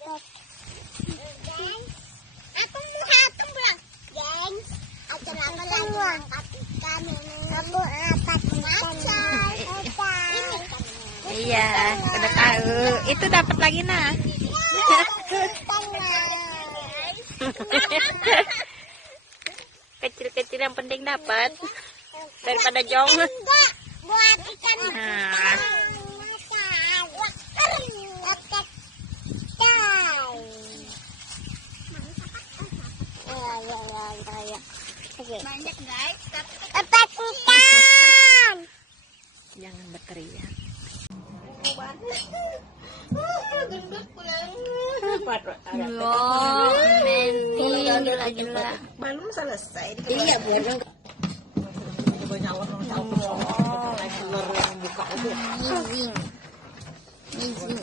Aku mau hatung bilang, gengs. Acan apa lagi angkat ikan ini? Aku angkat ikan. Iya, udah tahu. Itu dapat lagi nah. Kecil-kecil yang penting dapat daripada jong. Enggak, buat ikan. Nah. Banyak guys. Dapat ikan. Jangan berteriak. Loh, gila. Belum selesai. Iya, belum. Banyak orang tahu. Buka itu. Izin.